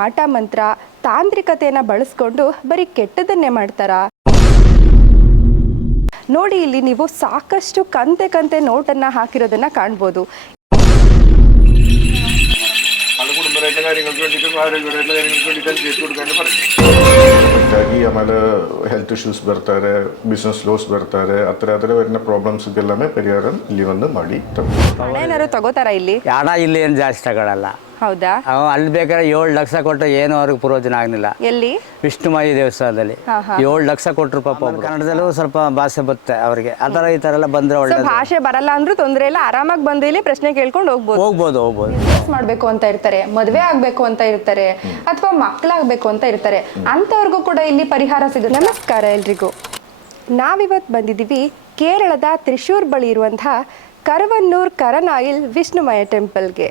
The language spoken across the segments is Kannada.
ಮಾಟ ಮಂತ್ರ ತಾಂತ್ರಿಕತೆಯನ್ನು ಬಳಸ್ಕೊಂಡು ಬರೀ ಕೆಟ್ಟದನ್ನೇ ಮಾಡ್ತಾರಾ? ನೋಡಿ, ಇಲ್ಲಿ ನೀವು ಸಾಕಷ್ಟು ಕಂತೆ ಕಂತೆ ನೋಟನ್ನು ಹಾಕಿರೋದನ್ನ ಕಾಣ್ಬೋದು. ಆಮೇಲೆ ಹೆಲ್ತ್ ಇಶ್ಯೂಸ್ ಬರ್ತಾರೆ, ಬಿಸ್ನೆಸ್ ಲೋಸ್ ಬರ್ತಾರೆ, ಆ ಥರ വരുന്ന ಪ್ರಾಬ್ಲಮ್ಸ್ಗೆಲ್ಲமே ಪರಿಹಾರ ಇಲ್ಲಿ ಒಂದು ಮಾಡಿ ಏನಾದ್ರು ತಗೋತಾರ ಇಲ್ಲಿ? ಹಣ ಇಲ್ಲಿ ಏನು ಜಾಸ್ತಿ ತಗೊಳ್ಳಲ್ಲ. ಹೌದಾ? ಅಲ್ಲಿ ಬೇಕಾದ್ರೆ 7 ಲಕ್ಷ ಕೊಟ್ಟರೆ ಏನು ಅವ್ರಿಗೆ ಪ್ರಯೋಜನ ಆಗಲಿಲ್ಲ. ಎಲ್ಲಿ? ವಿಷ್ಣುಮಾಯಿ ದೇವಸ್ಥಾನದಲ್ಲಿ 7 ಲಕ್ಷ ಕೊಟ್ಟರು ಪಾಪ. ಕನ್ನಡದಲ್ಲೂ ಸ್ವಲ್ಪ ಭಾಷೆ ಬರುತ್ತೆ ಅವರಿಗೆ. ಆ ಥರ ಈ ಥರ ಎಲ್ಲ ಬಂದರೆ ಒಳ್ಳೆ. ಭಾಷೆ ಬರಲ್ಲ ಅಂದ್ರೂ ತೊಂದರೆ ಇಲ್ಲ, ಆರಾಮಾಗಿ ಬಂದು ಇಲ್ಲಿ ಪ್ರಶ್ನೆ ಕೇಳ್ಕೊಂಡು ಹೋಗ್ಬೋದು. ಬಿಸ್ನೆಸ್ ಮಾಡಬೇಕು ಅಂತ ಇರ್ತಾರೆ, ಮದುವೆ ಆಗಬೇಕು ಅಂತ ಇರ್ತಾರೆ, ಅಥವಾ ಮಕ್ಕಳಾಗಬೇಕು ಅಂತ ಇರ್ತಾರೆ, ಅಂಥವ್ರಿಗೂ ಕೂಡ ಇಲ್ಲಿ ಪರಿಹಾರ ಸಿಗುತ್ತೆ. ನಮಸ್ಕಾರ ಎಲ್ರಿಗೂ. ನಾವಿವತ್ತು ಬಂದಿದ್ದೀವಿ ಕೇರಳದ ತ್ರಿಶೂರ್ ಬಳಿ ಇರುವಂತಹ ಕರವನ್ನೂರ್ ಕರನಾಯಿಲ್ ವಿಷ್ಣುಮಯ ಟೆಂಪಲ್ಗೆ.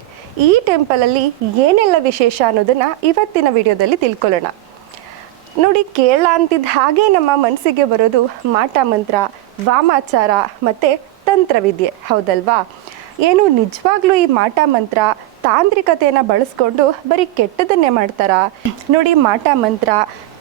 ಈ ಟೆಂಪಲಲ್ಲಿ ಏನೆಲ್ಲ ವಿಶೇಷ ಅನ್ನೋದನ್ನು ಇವತ್ತಿನ ವಿಡಿಯೋದಲ್ಲಿ ತಿಳ್ಕೊಳ್ಳೋಣ. ನೋಡಿ, ಕೇರಳ ಅಂತಿದ್ದ ಹಾಗೆ ನಮ್ಮ ಮನಸ್ಸಿಗೆ ಬರೋದು ಮಾಟ ಮಂತ್ರ, ವಾಮಾಚಾರ ಮತ್ತು ತಂತ್ರವಿದ್ಯೆ, ಹೌದಲ್ವಾ? ಏನು ನಿಜವಾಗ್ಲೂ ಈ ಮಾಟ ಮಂತ್ರ ತಾಂತ್ರಿಕತೆಯನ್ನು ಬಳಸ್ಕೊಂಡು ಬರೀ ಕೆಟ್ಟದನ್ನೇ ಮಾಡ್ತಾರಾ? ನೋಡಿ, ಮಾಟ ಮಂತ್ರ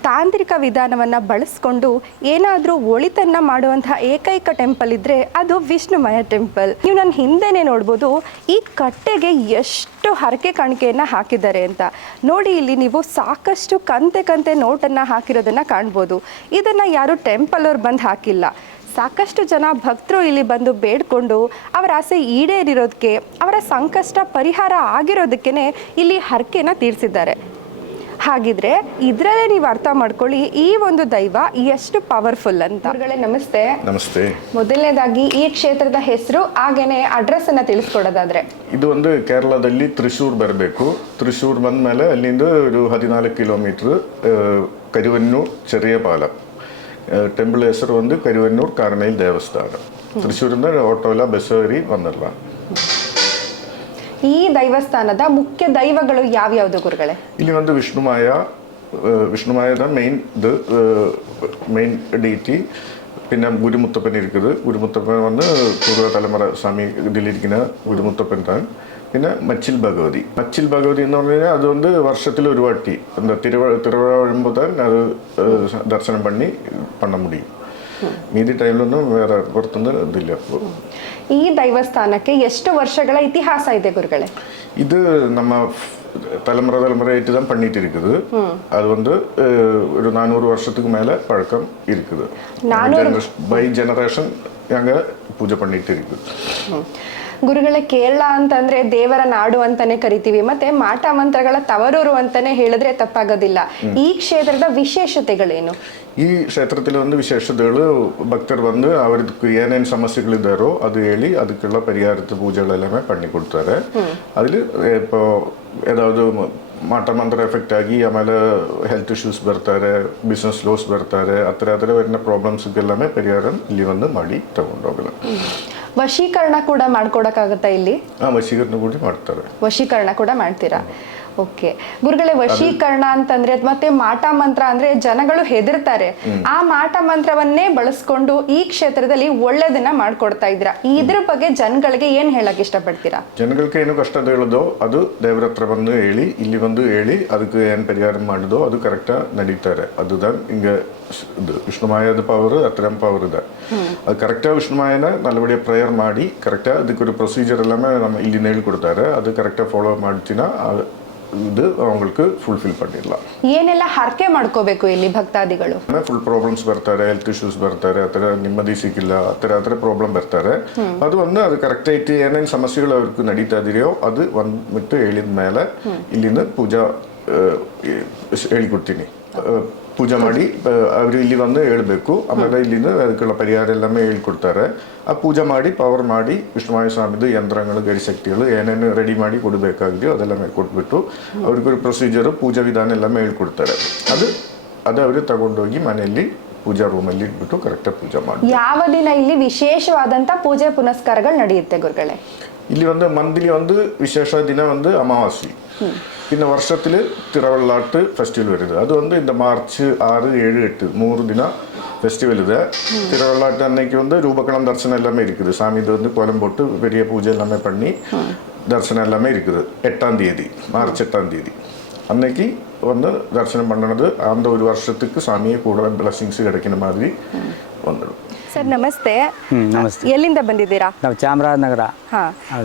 ತಾಂತ್ರಿಕ ವಿಧಾನವನ್ನು ಬಳಸ್ಕೊಂಡು ಏನಾದರೂ ಒಳಿತನ್ನು ಮಾಡುವಂಥ ಏಕೈಕ ಟೆಂಪಲ್ ಇದ್ದರೆ ಅದು ವಿಷ್ಣುಮಯ ಟೆಂಪಲ್. ನೀವು ನನ್ನ ಹಿಂದೆನೇ ನೋಡ್ಬೋದು ಈ ಕಟ್ಟೆಗೆ ಎಷ್ಟು ಹರಕೆ ಕಾಣಿಕೆಯನ್ನು ಹಾಕಿದ್ದಾರೆ ಅಂತ. ನೋಡಿ, ಇಲ್ಲಿ ನೀವು ಸಾಕಷ್ಟು ಕಂತೆ ಕಂತೆ ನೋಟನ್ನು ಹಾಕಿರೋದನ್ನು ಕಾಣ್ಬೋದು. ಇದನ್ನು ಯಾರು ಟೆಂಪಲ್ ಅವ್ರು ಬಂದು ಹಾಕಿಲ್ಲ. ಸಾಕಷ್ಟು ಜನ ಭಕ್ತರು ಇಲ್ಲಿ ಬಂದು ಬೇಡ್ಕೊಂಡು ಅವರ ಆಸೆ ಈಡೇರಿರೋದಕ್ಕೆ, ಅವರ ಸಂಕಷ್ಟ ಪರಿಹಾರ ಆಗಿರೋದಕ್ಕೇ ಇಲ್ಲಿ ಹರಕೆನ ತೀರಿಸಿದ್ದಾರೆ. ಹಾಗಿದ್ರೆ ಇದರಲ್ಲೇ ನೀವು ಅರ್ಥ ಮಾಡ್ಕೊಳ್ಳಿ ಈ ಒಂದು ದೈವ ಎಷ್ಟು ಪವರ್ಫುಲ್ ಅಂತ. ಅವರುಗಳೇ ನಮಸ್ತೆ. ನಮಸ್ತೆ. ಮೊದಲನೇದಾಗಿ ಈ ಕ್ಷೇತ್ರದ ಹೆಸರು ಹಾಗೇನೆ ಅಡ್ರೆಸ್ ಅನ್ನ ತಿಳಿಸ್ಕೊಡೋದಾದ್ರೆ? ಇದು ಒಂದು ಕೇರಳದಲ್ಲಿ ತ್ರಿಶೂರ್ ಬರಬೇಕು. ತ್ರಿಶೂರ್ ಬಂದ ಮೇಲೆ ಅಲ್ಲಿಂದ ഒരു 14 കിലോമീറ്റർ ಕರಿವನ್ನೂರ್ ಚೆರಿಯ ಪಾಲ. ಟೆಂಪಲ್ ಹೆಸರು ಒಂದು ಕರಿವನ್ನೂರ್ ಕಾರನೈಲ್ ದೇವಸ್ಥಾನ. ತ್ರಿಶೂರಿಂದ ಆಟೋಲ್ಲ ಬಸ್ ಏರಿ ಬಂದಲ್ಲ. ಈ ದೈವಸ್ಥಾನದ ಮುಖ್ಯ ದೈವಗಳು ಯಾವ್ಯಾವುದು ಗುರುಗಳೇ? ಇಲ್ಲಿ ಒಂದು വിഷ്ണുമായದ മെയിൻ ഡീറ്റി. പിന്നെ ഗുരുമുത്തപ്പൻ ഇരിക്കുന്നത്. ഗുരുമുത്തപ്പൻ വന്ന് പൂർവ്വ തലമുറ സ്വാമി ഇതിലിരിക്കുന്ന ഗുരുമുത്തപ്പൻ താൻ. പിന്നെ മച്ചിൽ ഭഗവതി എന്ന് പറഞ്ഞു കഴിഞ്ഞാൽ അത് வந்து വർഷത്തിൽ ഒരു വാട്ടി എന്താ തിരുവഴ വരുമ്പോൾ താൻ അത് ദർശനം பண்ண முடியும். ಮೀದಿ ಟೈಮ್ಲೂ ಬೇರೆ ಬರ್ತಂದ್ರೆ ಇದಿಲ್ಲ. ಈ ದೈವಸ್ಥಾನಕ್ಕೆ ಎಷ್ಟು ವರ್ಷಗಳ ಇತಿಹಾಸ ಇದೆ ಗುರುಗಳೇ? ಇದು ನಮ್ಮ தலைமுறையாയിട്ട് தான் பண்ணிட்டு இருக்குது. அது வந்து ஒரு 400 வருஷத்துக்கு மேல பழக்கம் இருக்குது. பை ஜெனரேஷன் நாங்க பூஜை பண்ணிட்டு இருக்குது. ಗುರುಗಳೇ, ಕೇರಳ ಅಂತಂದ್ರೆ ದೇವರ ನಾಡು ಅಂತಾನೆ ಕರಿತೀವಿ, ಮತ್ತೆ ಮಾಟ ಮಂತ್ರಗಳ ತವರೂರು ಅಂತಾನೆ ಹೇಳಿದ್ರೆ ತಪ್ಪಾಗೋದಿಲ್ಲ. ಈ ಕ್ಷೇತ್ರದ ವಿಶೇಷತೆಗಳೇನು? ಈ ಕ್ಷೇತ್ರದಲ್ಲಿ ಒಂದು ವಿಶೇಷತೆಗಳು, ಭಕ್ತರು ಬಂದು ಅವ್ರದಕ್ಕೆ ಏನೇನು ಸಮಸ್ಯೆಗಳಿದ್ದಾರೋ ಅದು ಹೇಳಿ ಅದಕ್ಕೆಲ್ಲ ಪರಿಹಾರದ ಪೂಜೆಗಳೆಲ್ಲವೇ பண்ணி ಕೊಡ್ತಾರೆ. അതിൽ ഇപ്പോൾ ಏನಾದರೂ ಮಾಟ ಮಂತ್ರ ಎಫೆಕ್ಟ್ ಆಗಿ ಆಮೇಲೆ ಹೆಲ್ತ್ ಇಶ್ಯೂಸ್ ಬರ್ತಾರೆ, ಬಿಸ್ನೆಸ್ ಲೋಸ್ ಬರ್ತಾರೆ, ಆ ಥರ വരുന്ന ಪ್ರಾಬ್ಲಮ್ಸ್ಗೆಲ್ಲವೇ ಪರಿಹಾರ ಇಲ್ಲಿ ಒಂದು ಮಾಡಿ ತಗೊಂಡೋಗಲ್ಲ. ವಶೀಕರಣ ಕೂಡ ಮಾಡ್ಕೊಡಕ್ಕಾಗತ್ತಾ ಇಲ್ಲಿ? ವಶೀಕರಣ ಕೂಡ ಮಾಡ್ತಾರೆ. ವಶೀಕರಣ ಕೂಡ ಮಾಡ್ತೀರಾ? ಓಕೆ ಗುರುಗಳೇ, ವಶೀಕರಣ ಅಂತಂದ್ರೆ ಮತ್ತೆ ಮಾಟ ಮಂತ್ರ ಅಂದ್ರೆ ಜನಗಳು ಹೆದರ್ತಾರೆ. ಆ ಮಾಟ ಮಂತ್ರವನ್ನೇ ಬಳಸ್ಕೊಂಡು ಈ ಕ್ಷೇತ್ರದಲ್ಲಿ ಒಳ್ಳೇದನ್ನ ಮಾಡ್ಕೊಡ್ತಾ ಇದ್ದೀರಾ. ಇದ್ರ ಬಗ್ಗೆ ಜನಗಳಿಗೆ ಏನ್ ಹೇಳಕ್ ಇಷ್ಟಪಡ್ತೀರಾ? ಜನಗಳಿಗೆ ಏನು ಕಷ್ಟ ಹೇಳೋದೋ ಅದು ದೇವರ ಹತ್ರ ಬಂದು ಹೇಳಿ, ಇಲ್ಲಿ ಬಂದು ಹೇಳಿ ಅದಕ್ಕೆ ಏನು ಪರಿಹಾರ ಮಾಡೋದೋ ಅದು ಕರೆಕ್ಟಾ ನಡೀತಾರೆ. அதுதான் இங்க இது விஷ்ணுமாயது பவர், அத்தனை பவர் தான். அது கரெக்டாக விஷ்ணுமாயனை நல்லபடியாக ப்ரேயர் ಮಾಡಿ ಕರೆಕ್ಟಾக ಅದಕ್ಕೆ ஒரு ப்ரொசீஜர் எல்லாமே நம்ம ಇಲ್ಲಿ ಹೇಳಿ ಕೊಡ್ತಾರೆ. ಅದು ಕರೆಕ್ಟಾಗಿ ಫಾಲೋ ಮಾಡ್ತೀನಾ ಇದು ಅವங்களுக்கு ಫುಲ್ಫಿಲ್ பண்ணிடலாம். ಏನೆಲ್ಲ ಹರಕೆ ಮಾಡ್ಕೋಬೇಕು ಇಲ್ಲಿ ಭಕ್ತಾದಿಗಳು? ಫುಲ್ ಪ್ರಾಬ್ಲಮ್ಸ್ ಬರ್ತಾರೆ, ಹೆಲ್ತ್ ಇಶ್ಯೂಸ್ ಬರ್ತಾರೆ, ಆ ಥರ ನೆಮ್ಮದಿ ಸಿಕ್ಕಿಲ್ಲ, ಆ ಥರ ಪ್ರಾಬ್ಲಮ್ ಬರ್ತಾರೆ. ಅದು ಒಂದು ಅದು ಕರೆಕ್ಟ್ ಐತಿ, ಏನೇನು ಸಮಸ್ಯೆಗಳು ಅವ್ರಿಗೆ ನಡೀತಾ ಇದೆಯೋ ಅದು ಒಂದ್ಬಿಟ್ಟು ಹೇಳಿದ ಮೇಲೆ ಇಲ್ಲಿಂದ ಪೂಜಾ ಹೇಳಿಕೊಡ್ತೀನಿ. ಪೂಜೆ ಮಾಡಿ ಅವರು ಇಲ್ಲಿ ಬಂದು ಹೇಳಬೇಕು. ಆಮೇಲೆ ಇಲ್ಲಿಂದ ಅದಕ್ಕೆಲ್ಲ ಪರಿಹಾರ ಎಲ್ಲமே ಹೇಳ್ಕೊಡ್ತಾರೆ. ಆ ಪೂಜೆ ಮಾಡಿ ಪವರ್ ಮಾಡಿ ವಿಷ್ಣುಮಾಯ ಸ್ವಾಮಿದು ಯಂತ್ರಗಳು, ಗಡಿಶಕ್ತಿಗಳು ಏನೇನು ರೆಡಿ ಮಾಡಿ ಕೊಡಬೇಕಾಗಿದೆಯೋ ಅದೆಲ್ಲ ಕೊಟ್ಬಿಟ್ಟು ಅವ್ರಿಗೊಂದು ಪ್ರೊಸೀಜರು, ಪೂಜಾ ವಿಧಾನ ಎಲ್ಲமே ಹೇಳ್ಕೊಡ್ತಾರೆ. ಅದು ಅವರು ತಗೊಂಡೋಗಿ ಮನೆಯಲ್ಲಿ ಪೂಜಾ ರೂಮಲ್ಲಿ ಇಟ್ಬಿಟ್ಟು ಕರೆಕ್ಟಾಗಿ ಪೂಜೆ ಮಾಡಿ. ಯಾವ ದಿನ ಇಲ್ಲಿ ವಿಶೇಷವಾದಂಥ ಪೂಜೆ ಪುನಸ್ಕಾರಗಳು ನಡೆಯುತ್ತೆ ಗುರುಗಳೇ? ಇಲ್ಲಿ ಒಂದು ಮಂತ್ಲಿ ಒಂದು ವಿಶೇಷ ದಿನ ಒಂದು ಅಮಾವಾಸ್ಯೆ. പിന്നെ വർഷത്തിൽ തിരുവള്ളാട്ട് ഫെസ്റ്റിവൽ വരുന്നത്. അത് வந்து இந்த மார்ச் 6, 7, 8 3 ದಿನ ஃபெஸ்டிவல் இது. திருவள்ளாட்டு அன்னைக்கு வந்து ரூபகலம் தரிசனம் எல்லாமே இருக்குது. சாமி இது வந்து கோலம் போட்டு பெரிய பூஜை எல்லாமே பண்ணி தரிசனம் எல்லாமே இருக்குது. 8ஆம் தேதி, மார்ச் 8ஆம் தேதி. அன்னைக்கு வந்து தரிசனம் பண்ணது அந்த ஒரு வருஷத்துக்கு சாமியை கூட பிளஸிங்ஸ் கிடைக்கிற மாதிரி வந்துடும். ಸರ್ ನಮಸ್ತೆ. ನಮಸ್ತೆ. ಎಲ್ಲಿಂದ ಬಂದಿದ್ದೀರಾ? ನಾವು ಚಾಮರಾಜನಗರ. ಹಾ,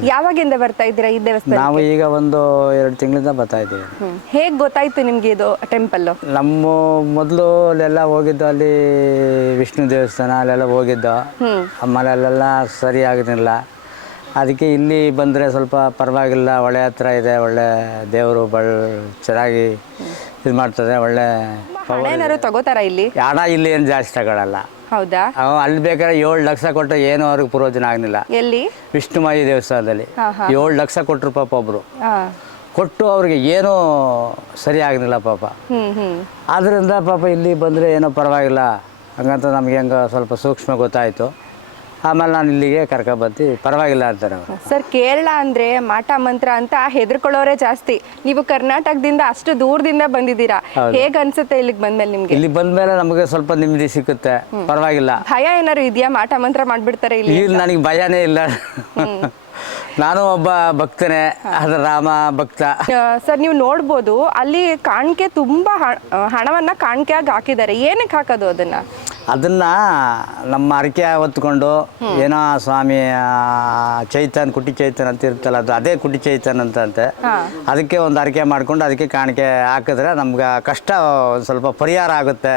ಯಾವಾಗಿಂದ ಬರ್ತಾ ಇದ್ದೀರಾ ಈ ದೇವಸ್ಥಾನ? ನಾವು ಈಗ ಒಂದು 2 ತಿಂಗಳಿಂದ ಬರ್ತಾ ಇದ್ದೀವಿ. ಹೇಗ್ ಗೊತ್ತಾಯ್ತು ನಿಮ್ಗೆ ಇದು ಟೆಂಪಲ್? ನಮ್ಮ ಮೊದಲು ಅಲ್ಲೆಲ್ಲ ಹೋಗಿದ್ದು, ಅಲ್ಲಿ ವಿಷ್ಣು ದೇವಸ್ಥಾನ ಅಲ್ಲೆಲ್ಲ ಹೋಗಿದ್ದು. ಆಮೇಲೆ ಅಲ್ಲೆಲ್ಲ ಸರಿ ಆಗಿರಲಿಲ್ಲ. ಅದಕ್ಕೆ ಇಲ್ಲಿ ಬಂದರೆ ಸ್ವಲ್ಪ ಪರವಾಗಿಲ್ಲ, ಒಳ್ಳೆ ಹತ್ರ ಇದೆ, ಒಳ್ಳೆ ದೇವರು ಚೆನ್ನಾಗಿ ಇದು ಮಾಡ್ತದೆ, ಒಳ್ಳೆ ಹಣ ಏನಾದ್ರು ತಗೋತಾರ ಇಲ್ಲಿ? ಹಣ ಇಲ್ಲಿ ಏನು ಜಾಸ್ತಿ ತಗೊಳ್ಳಲ್ಲ. ಹೌದಾ? ಅಲ್ಲಿ ಬೇಕಾದ್ರೆ 7 ಲಕ್ಷ ಕೊಟ್ಟು ಏನೂ ಅವ್ರಿಗೆ ಪ್ರಯೋಜನ ಆಗಲಿಲ್ಲ. ಎಲ್ಲಿ? ವಿಷ್ಣುಮಾಯಿ ದೇವಸ್ಥಾನದಲ್ಲಿ 7 ಲಕ್ಷ ಕೊಟ್ಟರು ಪಾಪ ಒಬ್ಬರು. ಹಾ. ಕೊಟ್ಟು ಅವ್ರಿಗೆ ಏನೂ ಸರಿ ಆಗಲಿಲ್ಲ ಪಾಪ. ಆದ್ದರಿಂದ ಪಾಪ ಇಲ್ಲಿ ಬಂದರೆ ಏನೋ ಪರವಾಗಿಲ್ಲ ಹಂಗಂತ ನಮಗೆ ಹೆಂಗೆ ಸ್ವಲ್ಪ ಸೂಕ್ಷ್ಮ ಗೊತ್ತಾಯಿತು. ಆಮೇಲೆ ನಾನು ಇಲ್ಲಿಗೆ ಕರ್ಕೊಬಂದು ಪರವಾಗಿಲ್ಲ ಅಂತಾರೆ ಅವರು. ಸರ್, ಕೇರಳ ಅಂದ್ರೆ ಮಾಟ ಮಂತ್ರ ಅಂತ ಹೆದರ್ಕೊಳ್ಳೋರೇ ಜಾಸ್ತಿ. ನೀವು ಕರ್ನಾಟಕದಿಂದ ಅಷ್ಟು ದೂರದಿಂದ ಬಂದಿದ್ದೀರಾ, ಹೇಗ್ ಅನ್ಸುತ್ತೆ ಇಲ್ಲಿಗೆ ಬಂದ್ಮೇಲೆ ನಿಮ್ಗೆ? ಇಲ್ಲಿ ಬಂದ್ಮೇಲೆ ನಮಗೆ ಸ್ವಲ್ಪ ನೆಮ್ಮದಿ ಸಿಕ್ಕುತ್ತೆ, ಪರವಾಗಿಲ್ಲ. ಭಯ ಏನಾರು ಇದೆಯಾ? ಮಾಟ ಮಂತ್ರ ಮಾಡ್ಬಿಡ್ತಾರೆ ಇಲ್ಲಿ? ಇಲ್ಲಿ ನನಗೆ ಭಯನೇ ಇಲ್ಲ. ನಾನು ಒಬ್ಬ ಭಕ್ತನೇ, ಅದು ರಾಮ ಭಕ್ತ. ಸರ್, ನೀವು ನೋಡ್ಬೋದು ಅಲ್ಲಿ ಕಾಣಿಕೆ ತುಂಬಾ ಹಣವನ್ನ ಕಾಣಿಕೆಯಾಗಿ ಹಾಕಿದ್ದಾರೆ. ಏನಕ್ಕೆ ಹಾಕೋದು ಅದನ್ನ ನಮ್ಮ ಅರಕೆ ಹೊತ್ಕೊಂಡು ಏನೋ ಸ್ವಾಮಿ ಚೈತನ್, ಕುಟಿ ಚೈತನ್ ಅಂತ ಇರ್ತಲ್ಲ, ಅದು ಅದೇ ಕುಟಿ ಚೈತನ್ ಅಂತಂತೆ. ಅದಕ್ಕೆ ಒಂದು ಅರಕೆ ಮಾಡ್ಕೊಂಡು ಅದಕ್ಕೆ ಕಾಣಿಕೆ ಹಾಕಿದ್ರೆ ನಮ್ಗೆ ಕಷ್ಟ ಸ್ವಲ್ಪ ಪರಿಹಾರ ಆಗುತ್ತೆ,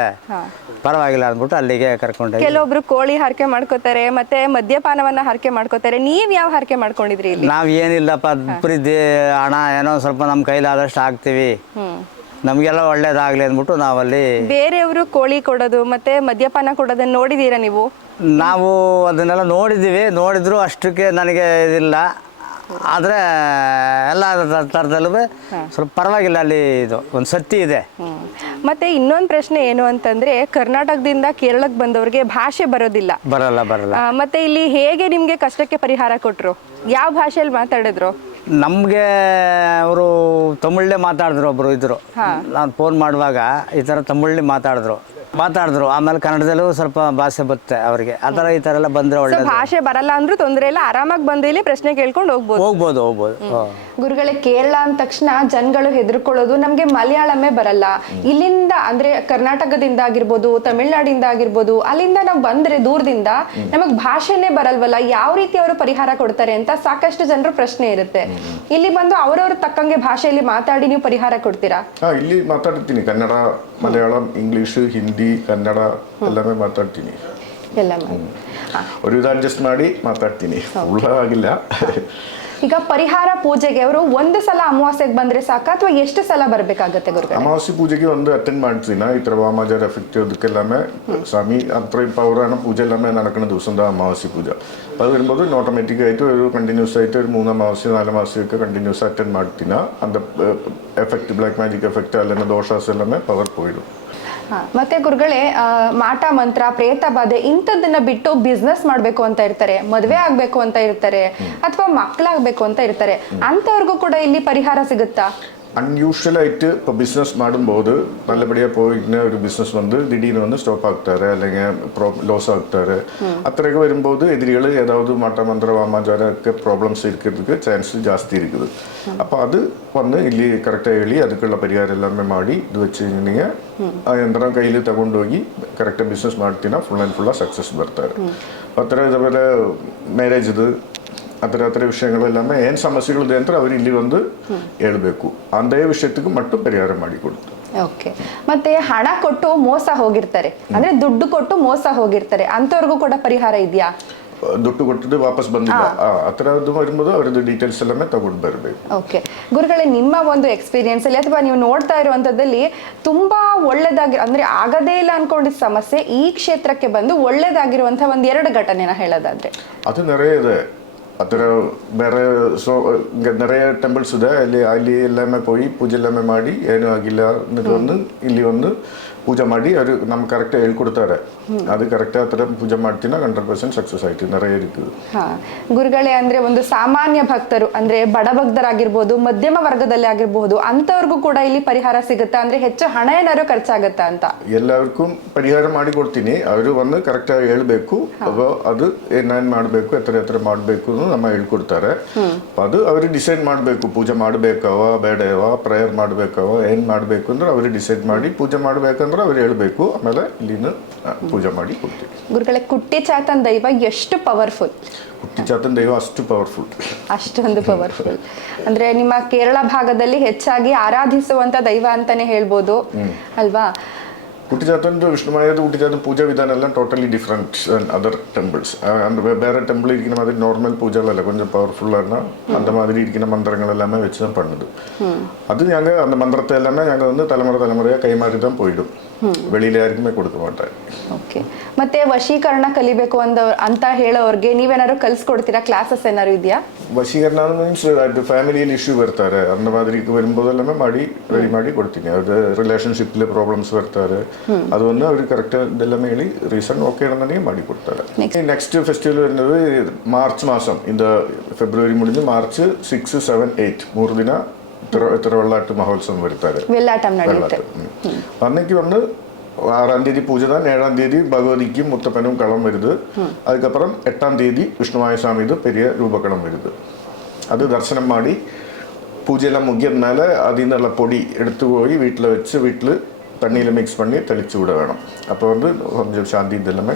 ಪರವಾಗಿಲ್ಲ ಅಂದ್ಬಿಟ್ಟು ಅಲ್ಲಿಗೆ ಕರ್ಕೊಂಡೆ. ಕೆಲವೊಬ್ರು ಕೋಳಿ ಹರಕೆ ಮಾಡ್ಕೋತಾರೆ, ಮತ್ತೆ ಮದ್ಯಪಾನವನ್ನ ಹರಕೆ ಮಾಡ್ಕೋತಾರೆ. ನೀವ್ ಯಾವ ಹರಕೆ ಮಾಡ್ಕೊಂಡಿದ್ರಿ ಇಲ್ಲಿ? ನಾವ್ ಏನಿಲ್ಲಪ್ಪ, ಪ್ರೀತಿ ಹಣ ಏನೋ ಸ್ವಲ್ಪ ನಮ್ಮ ಕೈಲಾದಷ್ಟು ಹಾಕ್ತಿವಿ, ನಮಗೆಲ್ಲ ಒಳ್ಳೇದಾಗ್ಲಿ ಅಂದ್ಬಿಟ್ಟು ನಾವಲ್ಲಿ. ಬೇರೆಯವರು ಕೋಳಿ ಕೊಡೋದು ಮತ್ತೆ ಮದ್ಯಪಾನ ಕೊಡೋದನ್ನ ನೋಡಿದೀರಾ ನೀವು? ನಾವು ಅದನ್ನೆಲ್ಲ ನೋಡಿದ್ರು ಅಷ್ಟಕ್ಕೆ ನನಗೆ ಇದಿಲ್ಲ. ಆದರೆ ಎಲ್ಲ ಥರದಲ್ಲೂ ಸ್ವಲ್ಪ ಪರವಾಗಿಲ್ಲ, ಅಲ್ಲಿ ಇದು ಒಂದು ಸತ್ತಿ ಇದೆ. ಮತ್ತೆ ಇನ್ನೊಂದು ಪ್ರಶ್ನೆ ಏನು ಅಂತಂದ್ರೆ, ಕರ್ನಾಟಕದಿಂದ ಕೇರಳಕ್ಕೆ ಬಂದವ್ರಿಗೆ ಭಾಷೆ ಬರಲ್ಲ. ಮತ್ತೆ ಇಲ್ಲಿ ಹೇಗೆ ನಿಮ್ಗೆ ಕಷ್ಟಕ್ಕೆ ಪರಿಹಾರ ಕೊಟ್ರು? ಯಾವ ಭಾಷೆಯಲ್ಲಿ ಮಾತಾಡಿದ್ರು? ನಮಗೆ ಅವರು ತಮಿಳೇ ಮಾತಾಡಿದ್ರು, ಒಬ್ರು ಇದ್ರು. ನಾನು ಫೋನ್ ಮಾಡುವಾಗ ಈ ಥರ ತಮಿಳಲ್ಲಿ ಮಾತಾಡಿದ್ರು. ಆಮೇಲೆ ಕನ್ನಡದಲ್ಲೂ ಸ್ವಲ್ಪ ಭಾಷೆ ಬರುತ್ತೆ ಅವರಿಗೆ. ಆ ಥರ ಈ ಥರ ಎಲ್ಲ ಬಂದರೆ ಒಳ್ಳೆ. ಭಾಷೆ ಬರಲ್ಲ ಅಂದ್ರೂ ತೊಂದರೆ ಇಲ್ಲ, ಆರಾಮಾಗಿ ಬಂದು ಇಲ್ಲಿ ಪ್ರಶ್ನೆ ಕೇಳ್ಕೊಂಡು ಹೋಗ್ಬೋದು. ಗುರುಗಳೇ, ಕೇರಳ ಅಂದ ತಕ್ಷಣ ಜನಗಳು ಹೆದರ್ಕೊಳ್ಳೋದು ನಮ್ಗೆ ಮಲಯಾಳಮೇ ಬರಲ್ಲ. ಇಲ್ಲಿಂದ ಅಂದ್ರೆ ಕರ್ನಾಟಕದಿಂದ ಆಗಿರ್ಬೋದು, ತಮಿಳ್ನಾಡಿಂದ ಆಗಿರ್ಬೋದು, ಅಲ್ಲಿಂದ ನಾವು ಬಂದ್ರೆ ದೂರದಿಂದ ನಮಗ್ ಭಾಷೆನೇ ಬರಲ್ವಲ್ಲ, ಯಾವ ರೀತಿ ಅವರು ಪರಿಹಾರ ಕೊಡ್ತಾರೆ ಅಂತ ಸಾಕಷ್ಟು ಜನರು ಪ್ರಶ್ನೆ ಇರುತ್ತೆ. ಇಲ್ಲಿ ಬಂದು ಅವ್ರವ್ರ ತಕ್ಕಂಗೆ ಭಾಷೆಯಲ್ಲಿ ಮಾತಾಡಿ ನೀವು ಪರಿಹಾರ ಕೊಡ್ತೀರಾ? ಇಲ್ಲಿ ಮಾತಾಡ್ತೀನಿ, ಕನ್ನಡ, ಮಲಯಾಳಂ, ಇಂಗ್ಲಿಷ್, ಹಿಂದಿ, ಕನ್ನಡ ಎಲ್ಲವೇ ಮಾತಾಡ್ತೀನಿ. ಒಂದು ಅಡ್ಜಸ್ಟ್ ಮಾಡಿ ಮಾತಾಡ್ತೀನಿ, ಆಗಿಲ್ಲ. ಈಗ ಪರಿಹಾರ ಪೂಜೆಗೆ ಅವರು ಒಂದು ಸಲ ಅಮಾವಾಸ್ಯೆಗೆ ಬಂದ್ರೆ ಸಾಕ ಅಥವಾ ಎಷ್ಟು ಸಲ ಬರ್ಬೇಕಾಗತ್ತೆ ಗುರುಗಳೇ? ಅಮಾವಾಸ್ಯೆ ಪೂಜೆಗೆ ಒಂದು ಅಟೆಂಡ್ ಮಾಡ್ತೀನಿ. ಈ ತರ ವಾಮಾಚಾರ ಎಫೆಕ್ಟ್ ಅದಕ್ಕೆಲ್ಲಾಮೆ സ്വാമി അത്ര പവറാണ് പൂജ എല്ലാമേ നടക്കുന്ന ദിവസം അമാവാസ്യ പൂജ. അത് വരുമ്പോൾ ഓട്ടോമാറ്റിക് ആയിട്ട് ഒരു കണ്ടിന്യൂസ് ആയിട്ട് ഒരു 3 അമാവാസ്യ 4 അമാവാസ്യൊക്കെ കണ്ടിന്യൂസ് അറ്റൻഡ് ಮಾಡ್ತೀನಿ. அந்த ಎಫೆಕ್ಟ್ ಬ್ಲಾಕ್ ಮ್ಯಾಜಿಕ್ ಎಫೆಕ್ಟ್ ಅಲ್ಲೆಲ್ಲ ದೋಷಾಸ್ ಎಲ್ಲಾಮೆ ಪವರ್ ಹೋಯ್ಡು. ಮತ್ತೆ ಗುರುಗಳೇ, ಮಾಟ ಮಂತ್ರ, ಪ್ರೇತ ಬಾಧೆ ಇಂಥದ್ದನ್ನ ಬಿಟ್ಟು ಬಿಸ್ನೆಸ್ ಮಾಡ್ಬೇಕು ಅಂತ ಇರ್ತಾರೆ, ಮದುವೆ ಆಗ್ಬೇಕು ಅಂತ ಇರ್ತಾರೆ, ಅಥವಾ ಮಕ್ಕಳಾಗ್ಬೇಕು ಅಂತ ಇರ್ತಾರೆ, ಅಂತವ್ರಿಗೂ ಕೂಡ ಇಲ್ಲಿ ಪರಿಹಾರ ಸಿಗುತ್ತಾ? അൺയൂഷ്വലായിട്ട് ഇപ്പോൾ ബിസിനസ് ಮಾಡುമ്പോൾ നല്ലപടിയാ പോയിരുന്ന ഒരു ബിസിനസ് വന്ന് திடீர்னு സ്റ്റോപ്പ് ಆಗ್ತಾರೆ, അല്ലെങ്കിൽ ലോസ് ಆಗ್ತಾರೆ. അത്രയൊക്കെ വരുമ്പോൾ എതിരികൾ ഏതാവത് മാട്ടമന്ത്ര വാമാചാര ഒക്കെ പ്രോബ്ലംസ് ഇരിக்கிறதுக்கு ಚಾನ್ಸ್ ಜಾಸ್ತಿ இருக்குது. അപ്പോൾ ಅದು വന്ന് ಇಲ್ಲಿ ಕರೆಕ್ಟಾಗಿ ಹೇಳಿ ಅದಕ್ಕೆಲ್ಲ ಪರಿಹಾರ ಎಲ್ಲಾಮೇ ಮಾಡಿ ಇದು വെച്ച് ನಿಮಗೆ ಆ ಯಂತ್ರ ಕೈಲಿ ತಗೊಂಡೋಗಿ ಕರೆಕ್ಟಾಗಿ ಬಿಸ್ನೆಸ್ ಮಾಡ್ತೀನ ಫುಲ್ ಆ್ಯಂಡ್ ಫುಲ್ ಸಕ್ಸಸ್ ಬರ್ತಾರೆ. ಆ ಥರ ಇದಾವೆಲ್ಲ ಮ್ಯಾರೇಜ್ ಇದು ಆ ಥರ ವಿಷಯಗಳೆಲ್ಲಾಮೇ ಏನು ಸಮಸ್ಯೆಗಳಿದೆ ಅಂತ ಅವರು ಇಲ್ಲಿ ಒಂದು ಹೇಳಬೇಕು. ಅಂದೇ ವಿಷಯಕ್ಕೆ ಮಟ್ಟು ಪರಿಹಾರ ಮಾಡಿಕೊಡ್ತು. ಓಕೆ. ಮತ್ತೆ ಹಣ ಕೊಟ್ಟು ಮೋಸ ಹೋಗಿರ್ತಾರೆ, ಅಂದ್ರೆ ದುಡ್ಡು ಕೊಟ್ಟು ಮೋಸ ಹೋಗಿರ್ತಾರೆ, ಅಂತವ್ರಿಗೂ ಕೂಡ ಪರಿಹಾರ ಇದೆಯಾ? ದುಡ್ಡು ಕೊಟ್ಟದ್ದು ವಾಪಸ್ ಬಂದಿಲ್ಲ, ಆ ಥರದ್ದು വരുമ്പോൾ ಅವರದ್ದು ಡೀಟೇಲ್ಸ್ ಎಲ್ಲಾಮೇ ತಗೊಂಡು ಬರಬೇಕು. ಓಕೆ ಗುರುಗಳೇ, ನಿಮ್ಮ ಒಂದು ಎಕ್ಸ್ಪೀರಿಯನ್ಸ್ ಅಲ್ಲಿ ಅಥವಾ ನೀವು ನೋಡ್ತಾ ಇರುವಂತದ್ದಲ್ಲಿ ತುಂಬಾ ಒಳ್ಳೇದಾಗಿ ಅಂದ್ರೆ ಆಗದೇ ಇಲ್ಲ ಅನ್ಕೊಂಡಿದ್ದ ಸಮಸ್ಯೆ ಈ ಕ್ಷೇತ್ರಕ್ಕೆ ಬಂದು ಒಳ್ಳೇದಾಗಿರುವಂತಹ 1-2 ಘಟನೆನ ಹೇಳೋದಾದ್ರೆ? ಅದು நிறைய ಇದೆ. ಆ ಥರ ಬೇರೆ நிறைய ಟೆಂಪಲ್ಸ್ ಇದೆ, ಅಲ್ಲಿ ಎಲ್ಲಾಮೇ போய் ಪೂಜೆ ಎಲ್ಲಾಮೇ ಮಾಡಿ ಏನೂ ಆಗಿಲ್ಲ ಅನ್ನೋದು ಒಂದು ಇಲ್ಲಿ ಒಂದು ಪೂಜೆ ಮಾಡಿ ಅವರು ನಮ್ಗೆ ಕರೆಕ್ಟಾಗಿ ಹೇಳ್ಕೊಡ್ತಾರೆ. ಅದು ಕರೆಕ್ಟಾಗಿ ಆ ಥರ ಪೂಜೆ ಮಾಡ್ತೀನ 100% ಸಕ್ಸಸ್ ಆಯ್ತು. நிறைய இருக்குது. ಹಾ ಗುರುಗಳೇ, ಅಂದ್ರೆ ಒಂದು ಸಾಮಾನ್ಯ ಭಕ್ತರು ಅಂದ್ರೆ ಬಡ ಭಕ್ತರಾಗಿರ್ಬೋದು, ಮಧ್ಯಮ ವರ್ಗದಲ್ಲಿ ಆಗಿರ್ಬಹುದು, ಅಂತವ್ರಿಗೂ ಕೂಡ ಇಲ್ಲಿ ಪರಿಹಾರ ಸಿಗುತ್ತಾ? ಅಂದ್ರೆ ಹೆಚ್ಚು ಹಣ ಏನಾದ್ರು ಖರ್ಚಾಗತ್ತಾ ಅಂತ? ಎಲ್ಲರಿಗೂ ಪರಿಹಾರ ಮಾಡಿ ಕೊಡ್ತೀನಿ. ಅವರು ಬಂದು ಕರೆಕ್ಟಾಗಿ ಹೇಳ್ಬೇಕು, ಅದು ಏನೇನು ಮಾಡಬೇಕು, ಎತ್ತರ ಮಾಡಬೇಕು ನಮ್ಮ ಹೇಳ್ಕೊಡ್ತಾರೆ. ಅದು ಅವ್ರಿಗೆ ಡಿಸೈಡ್ ಮಾಡಬೇಕು, ಪೂಜೆ ಮಾಡಬೇಕವ ಬೇಡವ, ಪ್ರೇಯರ್ ಮಾಡಬೇಕವ, ಏನು ಮಾಡಬೇಕು ಅಂದ್ರೆ ಅವ್ರಿಗೆ ಡಿಸೈಡ್ ಮಾಡಿ ಪೂಜೆ ಮಾಡ್ಬೇಕಂದ್ರೆ ಅವ್ರು ಹೇಳ್ಬೇಕು. ಆಮೇಲೆ ಇಲ್ಲಿನ ಪೂಜೆ ಮಾಡಿ ಕೊಡ್ತೀವಿ. ಗುರುಗಳೇ, ಕುಟ್ಟಿ ಚಾತನ್ ದೈವ ಎಷ್ಟು ಪವರ್ಫುಲ್? ಕುಟ್ಟಿ ಚಾತನ್ ದೈವ ಅಷ್ಟು ಪವರ್ಫುಲ್. ಅಷ್ಟೊಂದು ಪವರ್ಫುಲ್ ಅಂದ್ರೆ ನಿಮ್ಮ ಕೇರಳ ಭಾಗದಲ್ಲಿ ಹೆಚ್ಚಾಗಿ ಆರಾಧಿಸುವಂತ ದೈವ ಅಂತಾನೆ ಹೇಳ್ಬೋದು ಅಲ್ವಾ? ಕುಟ್ಟಿ ಚಾತಂದು ವಿಷ್ಣುಮಾಯದ ಕುಟ್ಟಿ ಚಾತನ್ ಪೂಜಾ ವಿಧಾನ ಎಲ್ಲ ಟೋಟಲಿ ಡಿಫ್ರೆಂಟ್ அதர் டெம்பிள்ஸ். அந்த வேற டெம்பிள் இருக்கிற மாதிரி நார்மல் பூஜை இல்லை, கொஞ்சம் பவர்ஃபுல்லாக அந்த மாதிரி இருக்கிற மந்திரங்கள் எல்லாமே வச்சு தான் பண்ணுது. அது நாங்கள் அந்த மந்திரத்தை எல்லாமே நாங்கள் வந்து தலைமுறையாக கைமாறி தான் போயிடும், வெளியில ಯಾರಿಗೂ ಕೊಡ್ಕ ಮಾಟಾರೆ. ಓಕೆ. ಮತ್ತೆ ವಶೀಕರಣ ಕಲಿಬೇಕು ಅಂತ ಹೇಳೋರ್ಗೆ ನೀವೇನಾದ್ರು ಕಲಿಸ್ಕೊಡ್ತೀರಾ? ಕ್ಲಾಸಸ್ ಏನಾದ್ರು ಇದೆಯಾ? ವಶೀಕರಣ ಮೀನ್ಸ್ ಅದು ಫ್ಯಾಮಿಲಿಯಲ್ಲಿ ಇಶ್ಯೂ ಬರ್ತಾರೆ, அந்த மாதிரி வரும்போதெல்லாமே ರೆಡಿ ಮಾಡಿ ಕೊಡ್ತೀನಿ. ಅದು ರಿಲೇಷನ್ಶಿಪ್ಲಿ ಪ್ರಾಬ್ಲಮ್ಸ್ ಬರ್ತಾರೆ, ಅದು ಒಂದು ಅವ್ರಿಗೆ ಕರೆಕ್ಟ್ ಇದೆಲ್ಲಾமே ಹೇಳಿ ರೀಸನ್ ಓಕೆ ಅನ್ನೋದೇ ಮಾಡಿ ಕೊಡ್ತಾರೆ. ನೆಕ್ಸ್ಟ್ ಫೆಸ್ಟಿವಲ್ വരുന്നത് മാർച്ച് മാസം, இந்த ಫೆಬ್ರವರಿ ಮುಗಿದು ಮಾರ್ಚ್ 6, 7, 8 3 ದಿನ திருவள்ளாட்டு மகோத்சவம் வருத்தாரு. வெள்ளாட்டம் நடக்குது. அன்னைக்கு வந்து 6ஆம் தேதி பூஜை தான், 7ஆம் தேதி பகவதிக்கும் முத்தப்பனும் களம் வருது. அதுக்கப்புறம் 8ஆம் தேதி விஷ்ணுவாய சாமிது பெரிய ரூபகணம் வருது. அது தரிசனம் ಮಾಡಿ பூஜையெல்லாம் முக்கியதுனால அதில் பொடி எடுத்து போய் வீட்டில் வச்சு வீட்டில் தண்ணியில் மிக்ஸ் பண்ணி தெளிச்சு விட வேணும். அப்போ வந்து கொஞ்சம் சாந்தி இதெல்லாமே